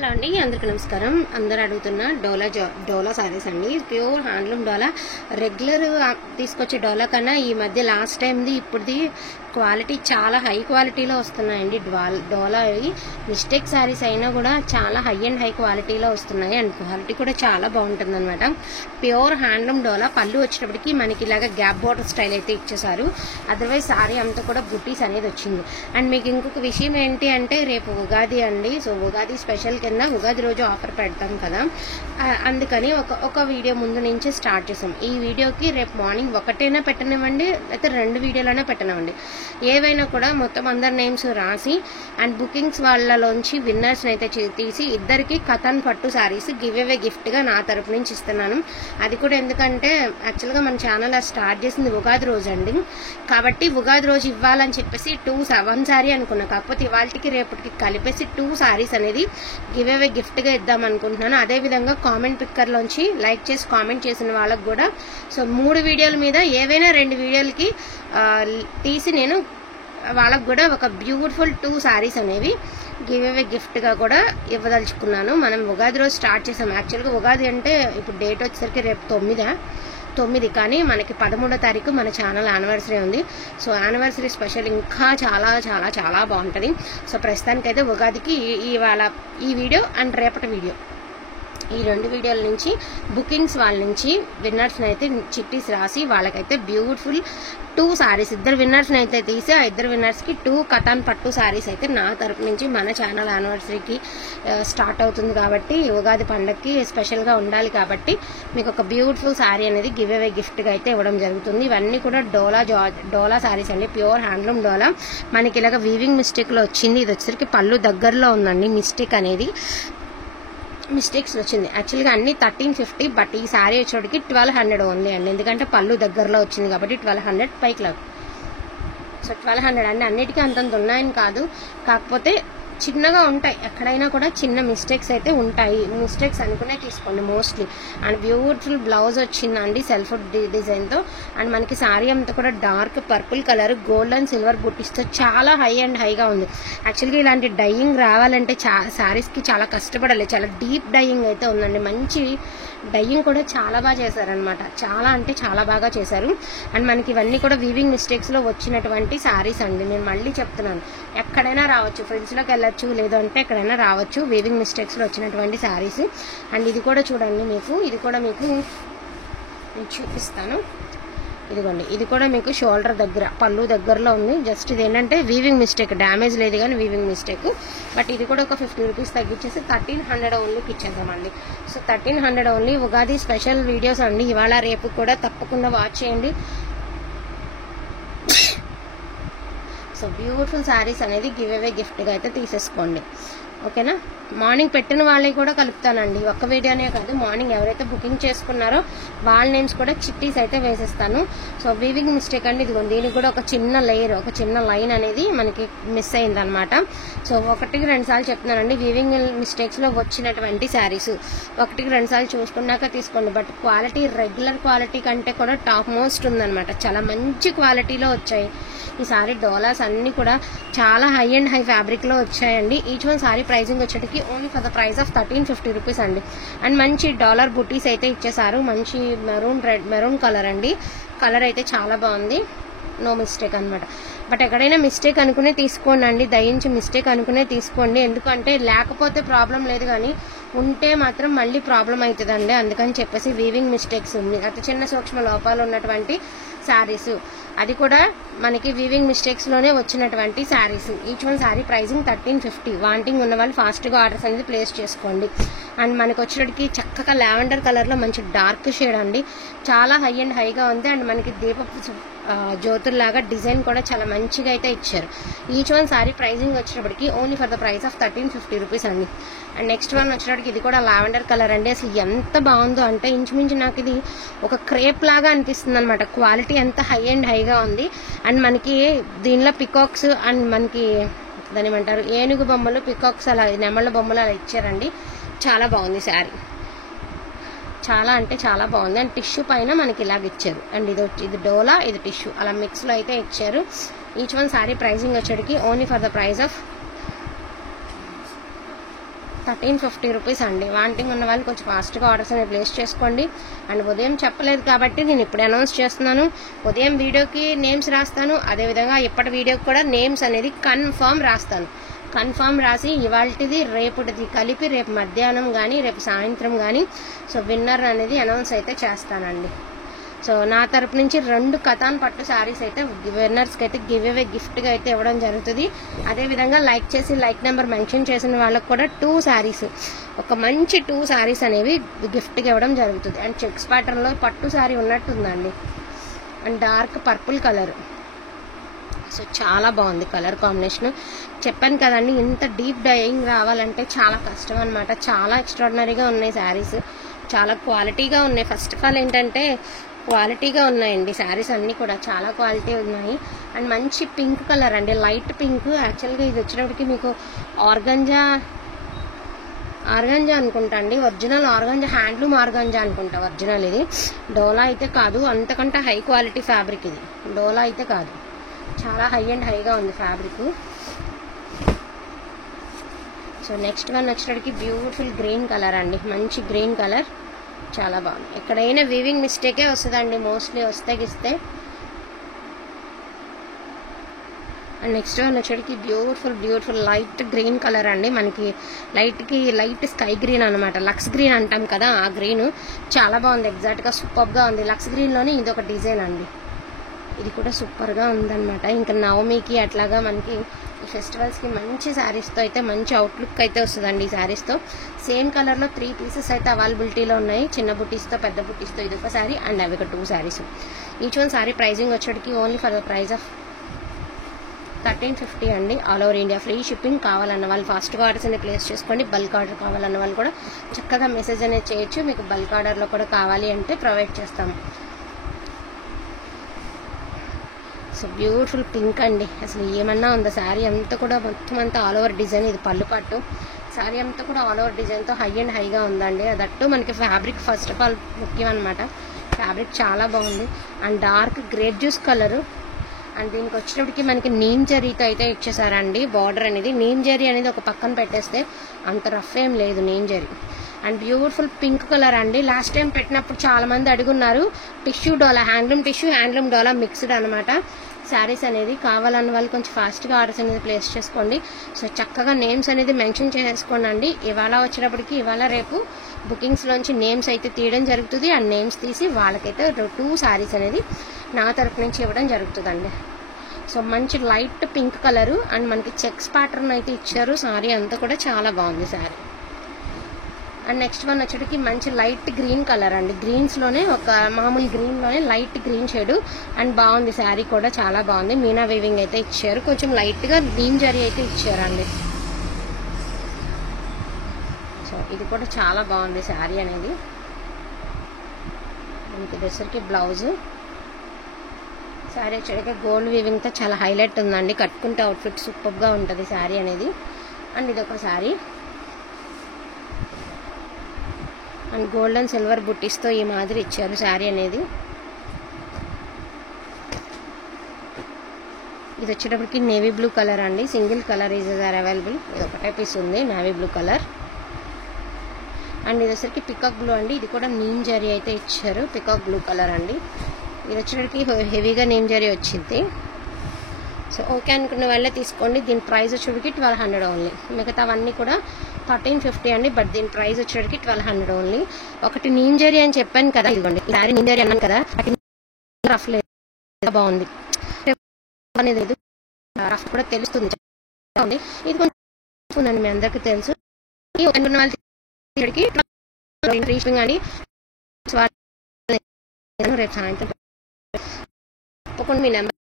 Hello అండి, అందరికీ నమస్కారం. అందరూ అడుగుతున్న డోలా సారీస్ అండి. ప్యూర్ హ్యాండ్లూమ్ డోలా. రెగ్యులర్ తీసుకొచ్చే డోలా కన్నా ఈ మధ్య లాస్ట్ టైంది ఇప్పుడుది క్వాలిటీ చాలా హై క్వాలిటీలో వస్తున్నాయండి. డోలా మిస్టేక్ సారీస్ అయినా కూడా చాలా హై అండ్ హై క్వాలిటీలో వస్తున్నాయి అండ్ క్వాలిటీ కూడా చాలా బాగుంటుంది అనమాట. ప్యూర్ హ్యాండ్లూమ్ డోలా. పళ్ళు వచ్చేటప్పటికి మనకి ఇలాగ గ్యాప్ బోర్డర్ స్టైల్ అయితే ఇచ్చేసారు. అదర్వైజ్ సారీ అంతా కూడా బుట్టీస్ అనేది వచ్చింది. అండ్ మీకు ఇంకొక విషయం ఏంటి అంటే, రేపు ఉగాది అండి. సో ఉగాది స్పెషల్ కింద ఉగాది రోజు ఆఫర్ పెడతాం కదా, అందుకని ఒక వీడియో ముందు నుంచి స్టార్ట్ చేసాం. ఈ వీడియోకి రేపు మార్నింగ్ ఒకటైనా పెట్టనివ్వండి, అయితే 2 వీడియోలైనా పెట్టనివ్వండి, ఏవైనా కూడా మొత్తం అందరి నేమ్స్ రాసి అండ్ బుకింగ్స్ వాళ్ళలోంచి విన్నర్స్ అయితే తీసి ఇద్దరికి కథన్ పట్టు సారీస్ గివ్ అవే గిఫ్ట్ గా నా తరపు నుంచి ఇస్తున్నాను. అది కూడా ఎందుకంటే యాక్చువల్గా మన ఛానల్ స్టార్ట్ చేసింది ఉగాది రోజు అండి, కాబట్టి ఉగాది రోజు ఇవ్వాలని చెప్పేసి 1 సారీ అనుకున్నా. కాకపోతే ఇవాళకి రేపటికి కలిపేసి 2 సారీస్ అనేది గివ్ అవే గిఫ్ట్ గా ఇద్దాం అనుకుంటున్నాను. అదే విధంగా కామెంట్ పిక్కర్ లోంచి లైక్ చేసి కామెంట్ చేసిన వాళ్ళకి కూడా, సో 3 వీడియోల మీద ఏవైనా 2 వీడియోలకి తీసి నేను వాళ్ళకు కూడా ఒక బ్యూటిఫుల్ 2 సారీస్ అనేవి గివ్ అవే గిఫ్ట్ గా కూడా ఇవ్వదలుచుకున్నాను. మనం ఉగాది రోజు స్టార్ట్ చేసాం. యాక్చువల్గా ఉగాది అంటే ఇప్పుడు డేట్ వచ్చేసరికి రేపు 9, కానీ మనకి 13వ తారీఖు మన ఛానల్ యానివర్సరీ ఉంది. సో యానివర్సరీ స్పెషల్ ఇంకా చాలా చాలా చాలా బాగుంటుంది. సో ప్రస్తుతానికైతే ఉగాదికి ఇవాళ ఈ వీడియో అండ్ రేపటి వీడియో, ఈ 2 వీడియోల నుంచి బుకింగ్స్ వాళ్ళ నుంచి విన్నర్స్ని అయితే చిట్టీస్ రాసి వాళ్ళకైతే బ్యూటిఫుల్ 2 సారీస్, 2 విన్నర్స్ని అయితే తీసి ఆ 2 విన్నర్స్కి 2 కథన్ పట్టు సారీస్ అయితే నా తరపు నుంచి మన ఛానల్ యానివర్సరీకి స్టార్ట్ అవుతుంది కాబట్టి, ఉగాది పండగకి స్పెషల్గా ఉండాలి కాబట్టి మీకు ఒక బ్యూటిఫుల్ సారీ అనేది గివ్ అవే గిఫ్ట్గా అయితే ఇవ్వడం జరుగుతుంది. ఇవన్నీ కూడా డోలా సారీస్ అండి, ప్యూర్ హ్యాండ్లూమ్ డోలా. మనకి ఇలాగ వీవింగ్ మిస్టేక్లో వచ్చింది. ఇది వచ్చేసరికి పళ్ళు దగ్గరలో ఉందండి. మిస్టేక్స్ వచ్చింది. యాక్చువల్గా అన్ని 1350, బట్ ఈ సారీ వచ్చేటికి 1200 ఓన్లీ అండి, ఎందుకంటే పళ్ళు దగ్గరలో వచ్చింది కాబట్టి 1200 పైకి లాగు. సో 1200 అండి. అన్నిటికీ అంతంత ఉన్నాయని కాదు, కాకపోతే చిన్నగా ఉంటాయి. ఎక్కడైనా కూడా చిన్న మిస్టేక్స్ అయితే ఉంటాయి. మిస్టేక్స్ అనుకునే తీసుకోండి మోస్ట్లీ. అండ్ బ్యూటిఫుల్ బ్లౌజ్ వచ్చిందండి సెల్ఫ్ డిజైన్తో. అండ్ మనకి సారీ అంతా కూడా dark purple colour gold and silver బుట్టిస్తో చాలా హై అండ్ హైగా ఉంది. యాక్చువల్గా ఇలాంటి డైయింగ్ రావాలంటే సారీస్కి చాలా కష్టపడాలి. చాలా డీప్ డైయింగ్ అయితే ఉందండి. మంచి డైయింగ్ కూడా చాలా బాగా చేశారనమాట. చాలా అంటే చాలా బాగా చేశారు. అండ్ మనకి ఇవన్నీ కూడా వీవింగ్ మిస్టేక్స్లో వచ్చినటువంటి సారీస్ అండి. నేను మళ్ళీ చెప్తున్నాను, ఎక్కడైనా రావచ్చు, ఫ్రిడ్జ్లోకి వెళ్ళచ్చు, లేదంటే ఎక్కడైనా రావచ్చు, వీవింగ్ మిస్టేక్స్లో వచ్చినటువంటి సారీస్. అండ్ ఇది కూడా చూడండి, ఇది కూడా మీకు చూపిస్తాను. ఇదిగోండి, ఇది కూడా మీకు షోల్డర్ దగ్గర పళ్ళు దగ్గరలో ఉంది. జస్ట్ ఇది ఏంటంటే వీవింగ్ మిస్టేక్, డ్యామేజ్ లేదు కానీ వీవింగ్ మిస్టేక్. బట్ ఇది కూడా ఒక 50 రూపీస్ తగ్గించేసి 1300 ఓన్లీకి ఇచ్చేద్దామండి. So 1300 only. Ugadi special videos అండి, ఇవాళ రేపు కూడా తప్పకుండా వాచ్ చేయండి. సో బ్యూటిఫుల్ శారీస్ అనేది గివ్ అవే గిఫ్ట్గా అయితే తీసేసుకోండి, ఓకేనా. మార్నింగ్ పెట్టిన వాళ్ళకి కూడా కలుపుతానండి, ఒక్క వీడియోనే కాదు. మార్నింగ్ ఎవరైతే బుకింగ్ చేసుకున్నారో వాళ్ళ నేమ్స్ కూడా చిట్టీస్ అయితే వేసేస్తాను. సో వీవింగ్ మిస్టేక్ అండి, ఇదిగోండి, దీనికి కూడా ఒక చిన్న లేయర్, ఒక చిన్న లైన్ అనేది మనకి మిస్ అయిందనమాట. సో 1-2 సార్లు చెప్తున్నానండి, వీవింగ్ మిస్టేక్స్లో వచ్చినటువంటి శారీస్ 1-2 సార్లు చూసుకున్నాక తీసుకోండి. బట్ క్వాలిటీ రెగ్యులర్ క్వాలిటీ కంటే కూడా టాప్ మోస్ట్ ఉందనమాట. చాలా మంచి క్వాలిటీలో వచ్చాయి ఈ సారీ. డోలాస్ అన్ని కూడా చాలా హై అండ్ హై ఫ్యాబ్రిక్లో వచ్చాయండి. ఈచ్ వన్ సారీ ప్రైజింగ్ వచ్చేటికి only for the price of 1350 rupees అండి. అండ్ మంచి డాలర్ బుటీస్ అయితే ఇచ్చేసారు. మంచి మెరూన్ కలర్ అండి. కలర్ అయితే చాలా బాగుంది. నో మిస్టేక్ అనమాట. బట్ ఎక్కడైనా మిస్టేక్ అనుకునే తీసుకోండి అండి, దయించి మిస్టేక్ అనుకునే తీసుకోండి. ఎందుకంటే లేకపోతే ప్రాబ్లం లేదు, కానీ ఉంటే మాత్రం మళ్ళీ ప్రాబ్లం అవుతుందండి. అందుకని చెప్పేసి వీవింగ్ మిస్టేక్స్ ఉంది, అతి చిన్న సూక్ష్మ లోపాలు ఉన్నటువంటి శారీస్, అది కూడా మనకి వీవింగ్ మిస్టేక్స్లోనే వచ్చినటువంటి saris. Each one sari pricing 1350. Wanting ఉన్న వాళ్ళు ఫాస్ట్గా ఆర్డర్స్ అనేది ప్లేస్ చేసుకోండి. అండ్ మనకి వచ్చేటికి చక్కగా లావెండర్ కలర్లో మంచి డార్క్ షేడ్ అండి, చాలా హై అండ్ హైగా ఉంది. అండ్ మనకి దీపపు జ్యోతుల్లాగా డిజైన్ కూడా చాలా మంచిగా అయితే ఇచ్చారు. ఈచ్ వన్ సారీ ప్రైజింగ్ వచ్చేటప్పటికి only for the price of 1350 rupees అండి. అండ్ నెక్స్ట్ వన్ వచ్చేటప్పటికి ఇది కూడా లావెండర్ కలర్ అండి. అసలు ఎంత బాగుందో అంటే ఇంచుమించు నాకు ఇది ఒక క్రేప్ లాగా అనిపిస్తుంది అనమాట. క్వాలిటీ ఎంత హై అండ్ హైగా ఉంది. అండ్ మనకి దీనిలో పికాక్స్ అండ్ మనకి దాని ఏమంటారు, ఏనుగు బొమ్మలు, పికాక్స్, అలా నెమళ్ళ బొమ్మలు అలా ఇచ్చారండి. చాలా బాగుంది శారీ, చాలా అంటే చాలా బాగుంది. అండ్ టిష్యూ పైన మనకి ఇలాగ ఇచ్చారు. అండ్ ఇది డోలా, ఇది టిష్యూ, అలా మిక్స్లో అయితే ఇచ్చారు. ఈచ్ వన్ సారీ ప్రైజింగ్ వచ్చేటికి only for the price of 1350 rupees అండి. వాంటింగ్ ఉన్న వాళ్ళు కొంచెం ఫాస్ట్గా ఆర్డర్స్ అనేవి ప్లేస్ చేసుకోండి. అండ్ ఉదయం చెప్పలేదు కాబట్టి నేను ఇప్పుడు అనౌన్స్ చేస్తున్నాను. ఉదయం వీడియోకి నేమ్స్ రాస్తాను, అదేవిధంగా ఇప్పటి వీడియోకి కూడా నేమ్స్ అనేది కన్ఫర్మ్ రాస్తాను. కన్ఫర్మ్ రాసి ఇవాళది రేపుటిది కలిపి రేపు మధ్యాహ్నం కానీ రేపు సాయంత్రం కానీ సో విన్నర్ అనేది అనౌన్స్ అయితే చేస్తానండి. సో నా తరపు నుంచి 2 కథాన్ పట్టు శారీస్ అయితే విన్నర్స్కి అయితే గివ్ అవే గిఫ్ట్గా అయితే ఇవ్వడం జరుగుతుంది. అదేవిధంగా లైక్ చేసి లైక్ నెంబర్ మెన్షన్ చేసిన వాళ్ళకు కూడా 2 శారీస్, ఒక మంచి 2 శారీస్ అనేవి గిఫ్ట్గా ఇవ్వడం జరుగుతుంది. అండ్ చెక్స్ ప్యాటర్న్లో పట్టు శారీ ఉన్నట్టుందండి. And dark purple colour, so చాలా బాగుంది కలర్ కాంబినేషన్. చెప్పాను కదండి, ఇంత డీప్ డైయింగ్ రావాలంటే చాలా కష్టం అనమాట. చాలా ఎక్స్ట్రాడినరీగా ఉన్నాయి శారీస్, చాలా క్వాలిటీగా ఉన్నాయి. ఫస్ట్ ఆఫ్ ఆల్ ఏంటంటే క్వాలిటీగా ఉన్నాయండి శారీస్ అన్నీ కూడా చాలా క్వాలిటీ ఉన్నాయి. అండ్ మంచి పింక్ కలర్ అండి, లైట్ పింక్. యాక్చువల్గా ఇది వచ్చినప్పటికి మీకు ఆర్గంజా అనుకుంటా అండి, ఒరిజినల్ ఆర్గంజా, హ్యాండ్లూమ్ ఆర్గంజా అనుకుంటా ఒరిజినల్. ఇది డోలా అయితే కాదు, అంతకంటే హై క్వాలిటీ ఫ్యాబ్రిక్ ఇది. డోలా అయితే కాదు, చాలా హై అండ్ హైగా ఉంది ఫ్యాబ్రిక్. సో నెక్స్ట్ వన్ వచ్చేటప్పటికి బ్యూటిఫుల్ గ్రీన్ కలర్ అండి, మంచి గ్రీన్ కలర్, చాలా బాగుంది. ఎక్కడైనా వీవింగ్ మిస్టేకే వస్తుందండి మోస్ట్లీ, వస్తే గిస్తే. అండ్ నెక్స్ట్ వన్ వచ్చేటికి బ్యూటిఫుల్ లైట్ గ్రీన్ కలర్ అండి. మనకి లైట్ స్కై గ్రీన్ అనమాట, లక్స్ గ్రీన్ అంటాం కదా, ఆ గ్రీన్ చాలా బాగుంది. ఎగ్జాక్ట్గా సూపర్గా ఉంది. లక్స్ గ్రీన్లోనే ఇదొక డిజైన్ అండి, ఇది కూడా సూపర్గా ఉందన్నమాట. ఇంకా నవమికి అట్లాగా మనకి ఈ ఫెస్టివల్స్కి మంచి శారీస్తో అయితే మంచి అవుట్లుక్ అయితే వస్తుందండి. ఈ శారీస్తో సేమ్ కలర్లో 3 పీసెస్ అయితే అవైలబిలిటీలో ఉన్నాయి, చిన్న బుట్టీస్తో పెద్ద బుట్టీస్తో. ఇది ఒక శారీ అండ్ అవి ఒక 2 saris. Each one sari pricing వచ్చేటికి only for the price of 1350 అండి. All over India free shipping. కావాలన్న వాళ్ళు ఫాస్ట్గా ఆర్డర్స్ అనేది ప్లేస్ చేసుకోండి. బల్క్ ఆర్డర్ కావాలన్న వాళ్ళు కూడా చక్కగా మెసేజ్ అనేది చేయొచ్చు. మీకు బల్క్ ఆర్డర్లో కూడా కావాలి అంటే ప్రొవైడ్ చేస్తాము. సో బ్యూటిఫుల్ పింక్ అండి, అసలు ఏమన్నా ఉందా శారీ అంతా కూడా, మొత్తం అంతా ఆల్ ఓవర్ డిజైన్. ఇది పళ్ళు పట్టు, శారీ అంతా కూడా ఆల్ ఓవర్ డిజైన్తో హై అండ్ హైగా ఉందండి. అదట్టు మనకి ఫ్యాబ్రిక్ ఫస్ట్ ఆఫ్ ఆల్ ముఖ్యం అనమాట. ఫ్యాబ్రిక్ చాలా బాగుంది. And dark grape juice colour. And దీనికి వచ్చేటప్పటికి మనకి నీమ్ జరీతో అయితే ఇచ్చేసారండి బార్డర్ అనేది. నీమ్ జరీ అనేది ఒక పక్కన పెట్టేస్తే అంత రఫ్ ఏం లేదు neem zari. And beautiful pink colour అండి. లాస్ట్ టైం పెట్టినప్పుడు చాలా మంది అడుగున్నారు. టిష్యూ డోలా, హ్యాండ్లూమ్ టిష్యూ, హ్యాండ్లూమ్ డోలా మిక్స్డ్ అనమాట శారీస్ అనేది. కావాలన్న వాళ్ళు కొంచెం ఫాస్ట్గా ఆర్డర్స్ అనేది ప్లేస్ చేసుకోండి. సో చక్కగా నేమ్స్ అనేది మెన్షన్ చేసుకోండి అండి. ఇవాళ వచ్చేటప్పటికి ఇవాళ రేపు బుకింగ్స్లోంచి నేమ్స్ అయితే తీయడం జరుగుతుంది. ఆ నేమ్స్ తీసి వాళ్ళకైతే 2 శారీస్ అనేది నా తరఫు నుంచి ఇవ్వడం జరుగుతుందండి. సో మంచి లైట్ పింక్ కలరు అండ్ మనకి చెక్స్ ప్యాటర్న్ అయితే ఇచ్చారు. శారీ అంతా కూడా చాలా బాగుంది శారీ. అండ్ నెక్స్ట్ వన్ వచ్చేటికి మంచి లైట్ గ్రీన్ కలర్ అండి. గ్రీన్స్లోనే ఒక మామూలు గ్రీన్లోనే లైట్ గ్రీన్ షేడ్ అండ్ బాగుంది శారీ కూడా చాలా బాగుంది. మీనా వీవింగ్ అయితే ఇచ్చారు, కొంచెం లైట్గా నీమ్ జరీ అయితే ఇచ్చారండి. సో ఇది కూడా చాలా బాగుంది శారీ అనేది. మనకి దసరికి బ్లౌజ్, శారీ వచ్చేటికి గోల్డ్ వీవింగ్తో చాలా హైలైట్ ఉందండి. కట్టుకుంటే అవుట్ఫిట్ సూపర్గా ఉంటుంది శారీ అనేది. అండ్ ఇది ఒక sari and gold and silver బుట్టీస్తో ఈ మాదిరి ఇచ్చారు శారీ అనేది. ఇది వచ్చేటప్పటికి నేవీ బ్లూ కలర్ అండి. Single colour is available. ఇది ఒకటే పీస్ ఉంది నేవీ బ్లూ కలర్. అండ్ ఇది వచ్చేసరికి పికాక్ బ్లూ అండి. ఇది కూడా నీమ్ జరీ అయితే ఇచ్చారు, పికాక్ బ్లూ కలర్ అండి. ఇది వచ్చేటప్పటికి హెవీగా నీమ్ జరీ వచ్చింది. సో ఓకే అనుకున్న వాళ్ళే తీసుకోండి. దీని ప్రైస్ వచ్చేటికి 1200 ఓన్లీ. మిగతావన్నీ కూడా 1350 అండి. బట్ దీని ప్రైస్ వచ్చేటికి 1200 ఓన్లీ. ఒకటి నీమ్ జరీ అని చెప్పాను కదా, ఇదిగోండి ఈ శారీ నీమ్ జరీ అన్నాను కదా, రఫ్ లేదు, బాగుంది అనేది. రఫ్ కూడా తెలుస్తుంది, ఇది కొంచెం మీ అందరికీ తెలుసు. అనుకున్న వాళ్ళకి అండి రేపు సాయంత్రం తప్పకుండా మీ నెంబర్